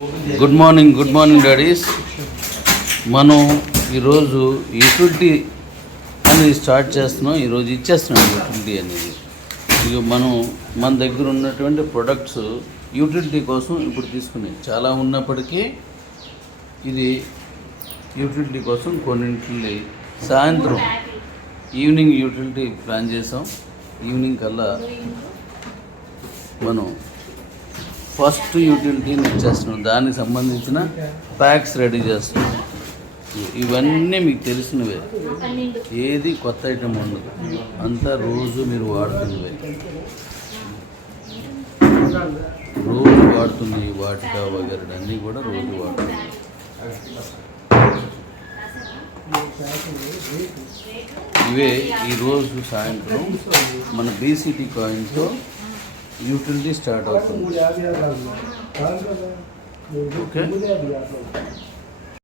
Good morning daddy's. మనం ఈరోజు utility అనేది స్టార్ట్ చేస్తున్నాం. ఈరోజు ఇచ్చేస్తున్నాం యూటిలిటీ అనేది. ఇక మన దగ్గర ఉన్నటువంటి ప్రొడక్ట్స్ యూటిలిటీ కోసం ఇప్పుడు తీసుకున్నాయి చాలా ఉన్నప్పటికీ ఇది యూటిలిటీ కోసం కొన్నింటిని సాయంత్రం ఈవినింగ్ యూటిలిటీ ప్లాన్ చేసాం. ఈవినింగ్ కల్లా మనం ఫస్ట్ యూటిలిటీని ఇచ్చేస్తున్నాం. దానికి సంబంధించిన ప్యాక్స్ రెడీ చేస్తున్నాం. ఇవన్నీ మీకు తెలిసినవే, ఏది కొత్త ఐటమ్ ఉండదు, అంతా రోజు మీరు వాడుతున్నవే, రోజు వాడుతుంది. వాటికా వగైరా అన్నీ కూడా రోజు వాడుతుంది. ఇవే ఈరోజు సాయంత్రం మన బీసీటీ కాయిన్తో యూటిలిటీ స్టార్ట్ అవుతుంది. ఓకే.